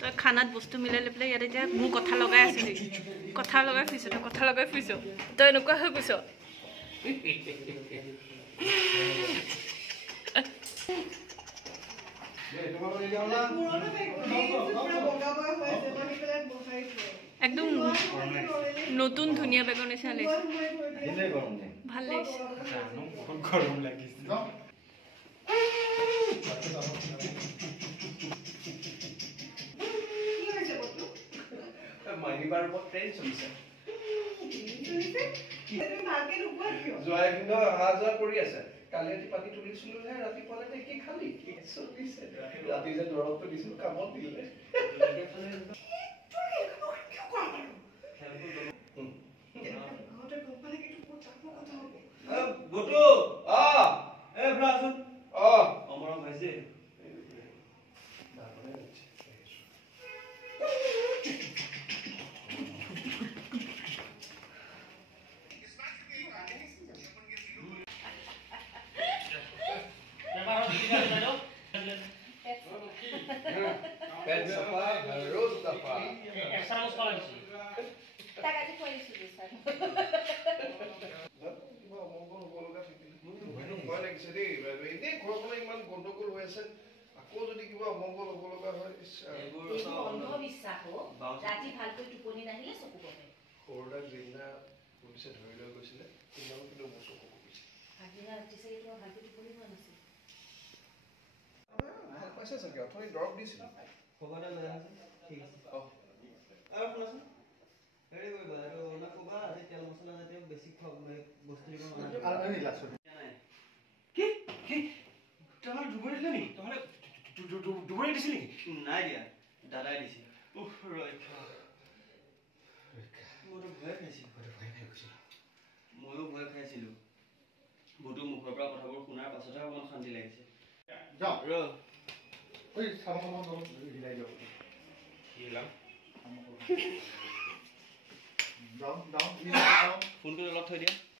তই খানাত বস্তু মিলাই লৈ পেলাই ইয়াত এতিয়া মোৰ কথা লগাই আছিলি কথা লগাই ফুৰিছ তই কথা লগাই ফুৰিছ তই এনেকুৱা হৈ গৈছ একদম নতুন ধুনীয়া বেগৰ নিচিনা লাগিছে ভাল লাগিছে গৰম লাগিছে মাইনিবাৰ ওপৰত ট্ৰেইন চলিছে যোৱা কিন্তু অহা যোৱা কৰি আছে কালি ৰাতি পাতি তুলিছিলো যে ৰাতিপুৱালে কি খালি চলিছে ৰাতি যে দৰৱটো দিছিলো কামত দিলে বটো এ ব্ৰাজন অমৰা ভাইছে रोज दफा एक्स्ट्रा मस्का লাগিছে তাক আজি খুৱাইছো যে স্যাৰ মঙ্গল বলগা থাকিলে ভয় লাগিছে দেই এনে ঘৰখনে ইমান গণ্ডগোল হৈ আছে আকৌ যদি কিবা মঙ্গল বলগা হয় এইবোৰ অন্ধবিশ্বাস ৰাতি ভালকৈ টোপনি নাহিলে চকু কমে সৰুদা জিন্না পুলিচে ধৰি লৈ গৈছিলে কিমান কিন্তু মোৰ চকু কমিছে আগদিনা ৰাতি চাগে তোমাৰ ভালকৈ টোপনি হোৱা নাছিল ভাল পাইছে চাগে অথনি দৰৱ দিছিল খবৰটা লৈ আছো ঠিক আছে আৰু শুনাচোন হেৰি কৰিবা আৰু না কবা আজি তেল মছলা জাতীয় বেছি খোৱা বস্তু দিব নালাগে আৰু আমি লাছ কি কি তোমাৰ দুবৰি দিলে নি তোমালে দুবৰি দিছিল নেকি নাই দিয়া দাদাই দিছিল উফ ৰক্ষা মোৰো ভয় খাইছিল ময়ো ভয় খাইছিলো বুটু মুখৰ পৰা কথাবোৰ শুনাৰ পাছতহে অকমান শান্তি লাগিছে যাও ৰ ওই সামগ্ৰী হিলাই যাও হিলাম যাও ফোনটো অলপ থৈ দিয়া